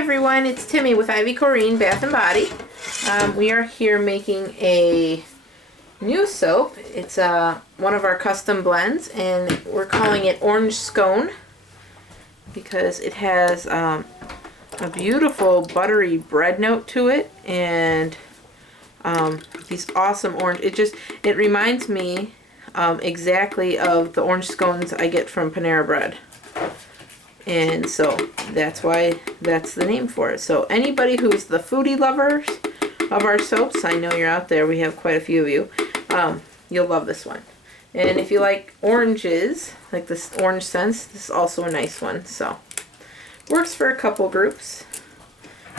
everyone, it's Timmy with Ivy Coreen Bath and Body. We are here making a new soap. It's one of our custom blends, and we're calling it Orange Scone because it has a beautiful buttery bread note to it, and these awesome orange. It reminds me exactly of the orange scones I get from Panera Bread. And so that's why that's the name for it. So anybody who's the foodie lovers of our soaps, I know you're out there, we have quite a few of you, you'll love this one. And if you like oranges, like this orange scents, this is also a nice one. So works for a couple groups.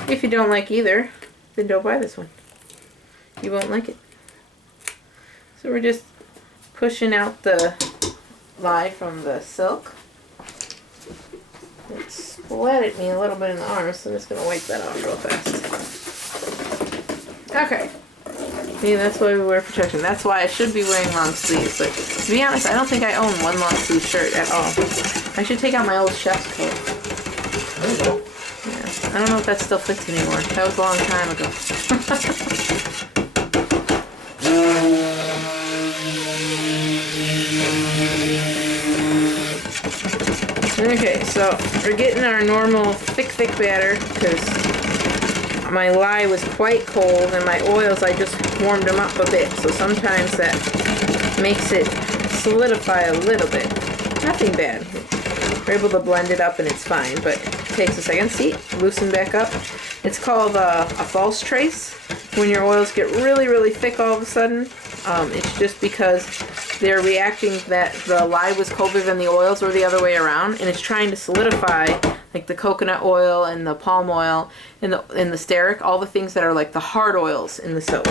If you don't like either, then don't buy this one. You won't like it. So we're just pushing out the lye from the silk. It splattered me a little bit in the arm, so I'm just going to wipe that off real fast. Okay. See, that's why we wear protection. That's why I should be wearing long sleeves. But to be honest, I don't think I own one long sleeve shirt at all. I should take out my old chef's coat. Yeah. I don't know if that still fits anymore. That was a long time ago. Okay, so we're getting our normal thick batter because my lye was quite cold, and my oils, I just warmed them up a bit. So sometimes that makes it solidify a little bit. Nothing bad. We're able to blend it up and it's fine, but it takes a second. See, loosen back up. It's called a false trace. When your oils get really thick all of a sudden, it's just because they're reacting that the lye was colder than the oils, or the other way around, and it's trying to solidify, like the coconut oil and the palm oil and the stearic, all the things that are like the hard oils in the soap.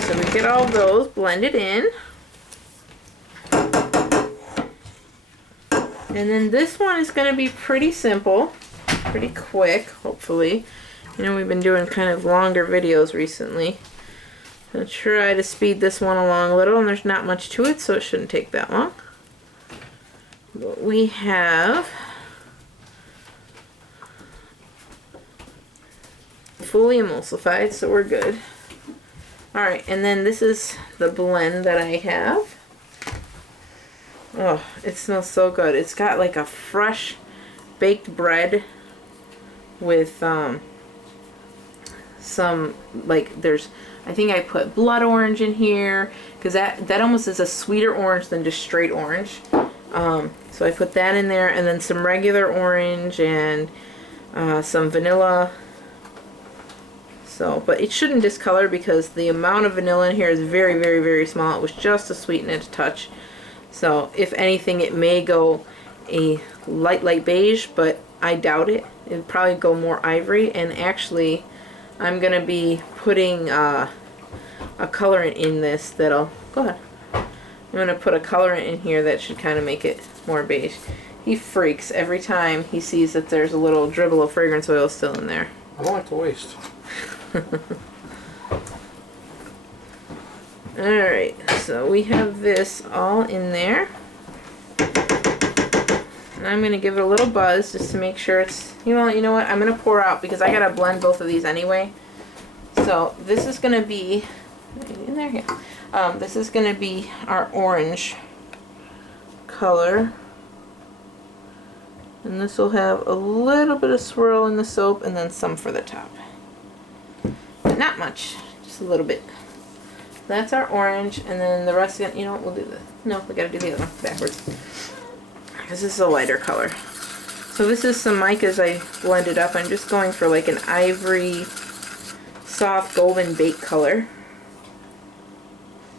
So we get all those blended in. And then this one is going to be pretty simple, pretty quick, hopefully. You know, we've been doing kind of longer videos recently. I'll try to speed this one along a little, and there's not much to it, so it shouldn't take that long. But we have fully emulsified, so we're good. Alright, and then this is the blend that I have. Oh, it smells so good. It's got like a fresh baked bread with some, like, I think I put blood orange in here because that almost is a sweeter orange than just straight orange. So I put that in there, and then some regular orange and some vanilla. So, but it shouldn't discolor because the amount of vanilla in here is very small. It was just to sweeten it a touch. So if anything, it may go a light beige, but I doubt it. It would probably go more ivory. And actually, I'm going to be putting a colorant in this that'll... Go ahead. I'm going to put a colorant in here that should kind of make it more beige. He freaks every time he sees that there's a little dribble of fragrance oil still in there. I don't like to waste. Alright, so we have this all in there. And I'm going to give it a little buzz just to make sure it's... You know what? I'm going to pour out because I got to blend both of these anyway. So this is going to be... In there? Yeah. This is going to be our orange color. And this will have a little bit of swirl in the soap and then some for the top. But not much. Just a little bit. That's our orange, and then the rest, you know what, we'll do the... No, we gotta do the other one backwards. Because this is a lighter color. So this is some micas I blended up. I'm just going for like an ivory, soft golden bake color.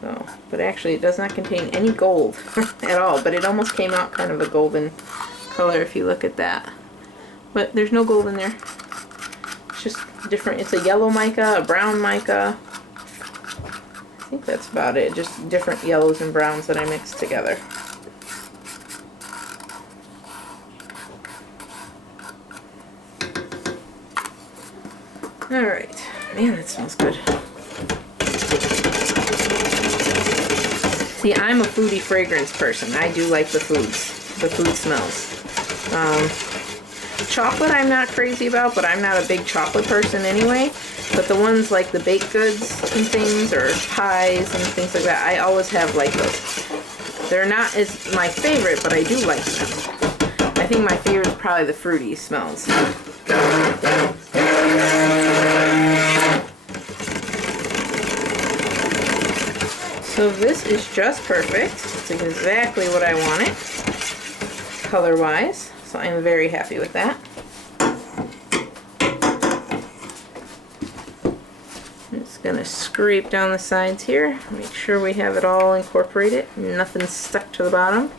So, but actually it does not contain any gold at all, but it almost came out kind of a golden color if you look at that. But there's no gold in there. It's just different. It's a yellow mica, a brown mica. I think that's about it. Just different yellows and browns that I mixed together. Alright. Man, that smells good. See, I'm a foodie fragrance person. I do like the foods. the food smells. Chocolate I'm not crazy about, but I'm not a big chocolate person anyway. But the ones like the baked goods and things, or pies and things like that, I always have like those. They're not as my favorite, but I do like them. I think my favorite is probably the fruity smells. So this is just perfect. It's exactly what I wanted, color-wise. So I'm very happy with that. I'm just going to scrape down the sides here, make sure we have it all incorporated, nothing stuck to the bottom.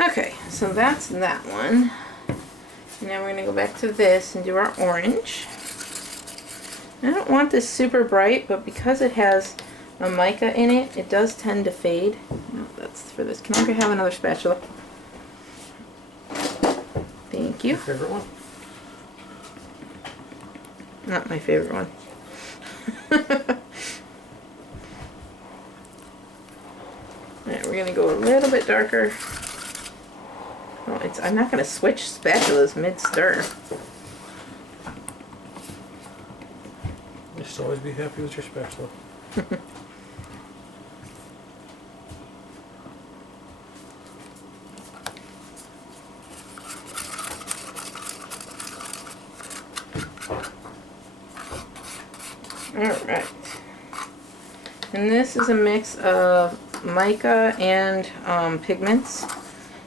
Okay, so that's that one. Now we're going to go back to this and do our orange. I don't want this super bright, but because it has a mica in it, it does tend to fade. No, that's for this. Can I have another spatula? Thank you. Your favorite one? Not my favorite one. Alright, we're going to go a little bit darker. Oh, I'm not going to switch spatulas mid-stir. Just always be happy with your spatula. Alright. And this is a mix of mica and pigments.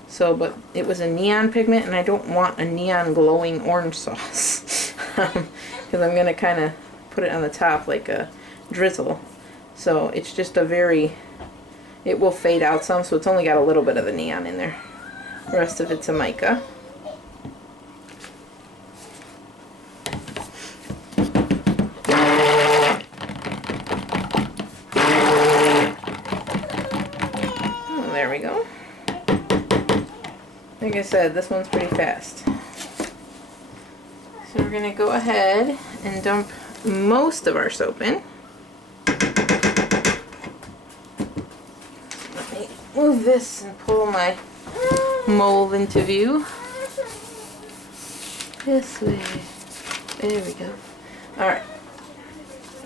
So, but it was a neon pigment, and I don't want a neon glowing orange sauce. Because I'm going to kind of put it on the top like a drizzle. So it's just a very, it will fade out some, so it's only got a little bit of the neon in there. The rest of it's a mica. Oh, there we go. Like I said, this one's pretty fast. So we're going to go ahead and dump most of our soap in. Let me move this and pull my mold into view. This way. There we go. Alright.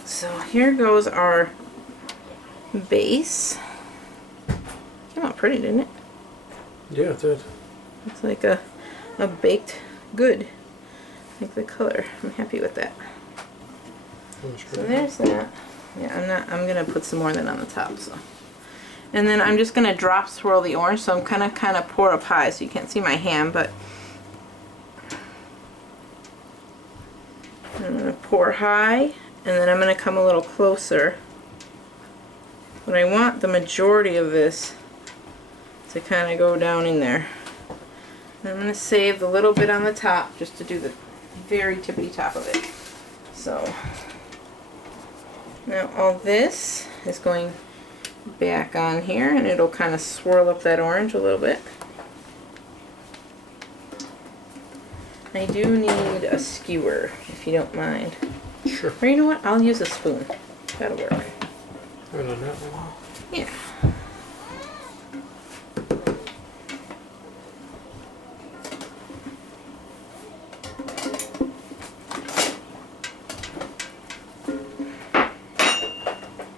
So here goes our base. Came out pretty, didn't it? Yeah, it did. It's like a baked good. I like the color. I'm happy with that. So there's that. Yeah, I'm gonna put some more than on the top. So, and then I'm just gonna drop swirl the orange. So I'm kind of pour up high, so you can't see my hand, but I'm gonna pour high, and then I'm gonna come a little closer. But I want the majority of this to kind of go down in there. And I'm gonna save the little bit on the top just to do the very tippy top of it. So. Now all this is going back on here, and it'll kind of swirl up that orange a little bit. I do need a skewer, if you don't mind. Sure. Or you know what? I'll use a spoon. That'll work. I haven't done that in a while. Yeah.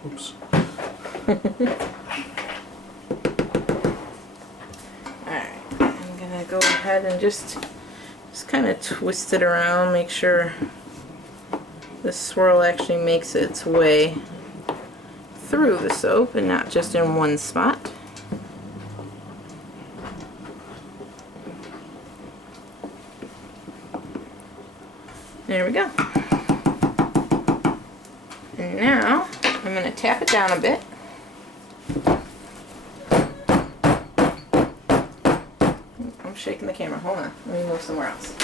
Oops. Alright, I'm gonna go ahead and just kind of twist it around, make sure the swirl actually makes its way through the soap and not just in one spot. There we go. And now I'm going to tap it down a bit. I'm shaking the camera. Hold on. Let me move somewhere else.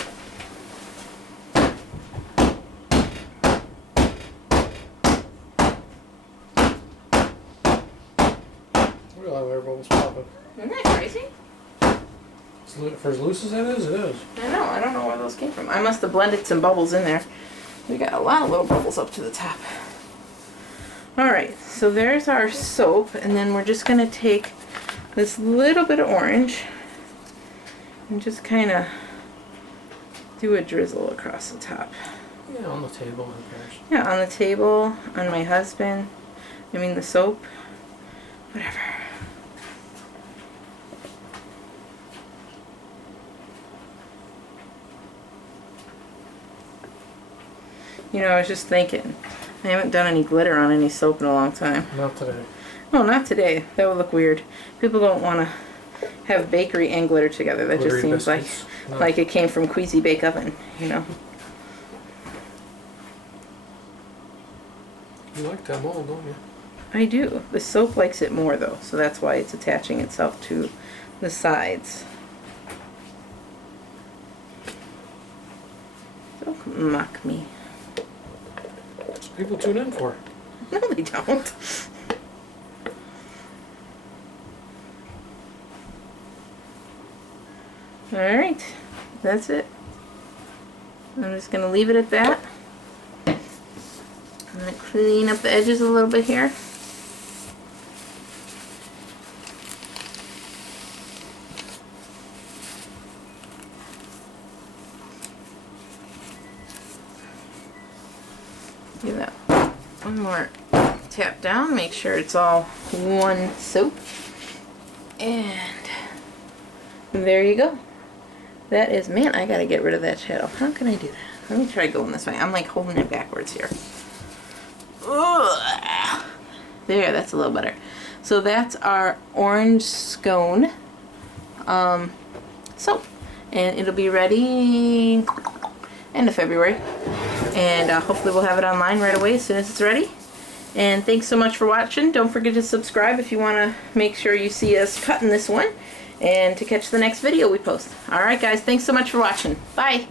We'll have everyone It's popping. Isn't that crazy? For as loose as that is, it is. I know. I don't know where those came from. I must have blended some bubbles in there. We got a lot of little bubbles up to the top. Alright, so there's our soap, and then we're just going to take this little bit of orange and just kind of do a drizzle across the top. Yeah, on the table, who cares? Yeah, on the table, on my husband, I mean the soap, whatever. You know, I was just thinking, I haven't done any glitter on any soap in a long time. Not today. No, not today. That would look weird. People don't want to have bakery and glitter together. That Glittery just seems biscuits. No. like it came from Queasy Bake Oven, you know. You like that mold, don't you? I do. The soap likes it more though, so that's why it's attaching itself to the sides. Don't mock me. That's what people tune in for. No, they don't. Alright, that's it. I'm just going to leave it at that. I'm going to clean up the edges a little bit here. Do that one more tap down, make sure it's all one soap. And there you go. That is, man, I gotta get rid of that shadow. How can I do that? Let me try going this way. I'm like holding it backwards here. Ugh. There, that's a little better. So that's our orange scone soap. And it'll be ready end of February. And hopefully we'll have it online right away as soon as it's ready. And thanks so much for watching. Don't forget to subscribe if you want to make sure you see us cutting this one. And to catch the next video we post. Alright guys, thanks so much for watching. Bye!